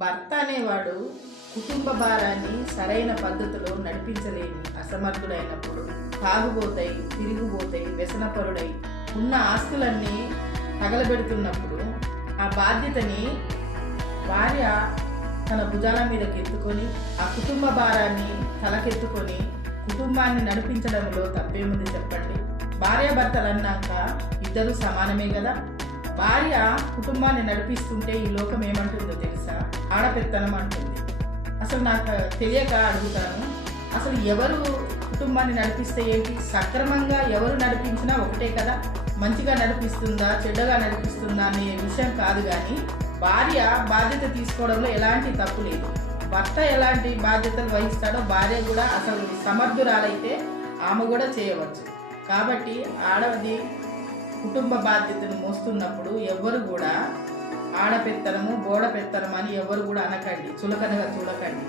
భర్త అనేవాడు కుటుంబ భారాన్ని సరైన పద్ధతిలో నడిపించలేని అసమర్థుడైనప్పుడు తాగుబోతాయి, తిరిగిపోతాయి, వ్యసనపరుడై ఉన్న ఆస్తులన్నీ తగలబెడుతున్నప్పుడు ఆ బాధ్యతని భార్య తన భుజాల మీదకి ఎత్తుకొని ఆ కుటుంబ భారాన్ని తలకెత్తుకొని కుటుంబాన్ని నడిపించడంలో తప్పేముంది చెప్పండి. భార్యాభర్తలు అన్నాక ఇద్దరు సమానమే కదా. భార్య కుటుంబాన్ని నడిపిస్తుంటే ఈ లోకం ఏమంటుందో తెలుసా? ఆడపెత్తనం అంటుంది. అసలు నాకు తెలియక అడుగుతాను, అసలు ఎవరు కుటుంబాన్ని నడిపిస్తే ఏంటి? సక్రమంగా ఎవరు నడిపించినా ఒకటే కదా. మంచిగా నడిపిస్తుందా చెడ్డగా నడిపిస్తుందా అనే విషయం కాదు, కానీ భార్య బాధ్యత తీసుకోవడంలో ఎలాంటి తప్పు లేదు. భర్త ఎలాంటి బాధ్యతలు వహిస్తాడో భార్య కూడా అసలు సమర్థురాలైతే ఆమె కూడా చేయవచ్చు. కాబట్టి ఆడది కుటుంబ బాధ్యతను మోస్తున్నప్పుడు ఎవ్వరు కూడా ఆడపెత్తనము గోడ పెత్తనం అని ఎవరు కూడా అనకండి, చులకనగా చూడకండి.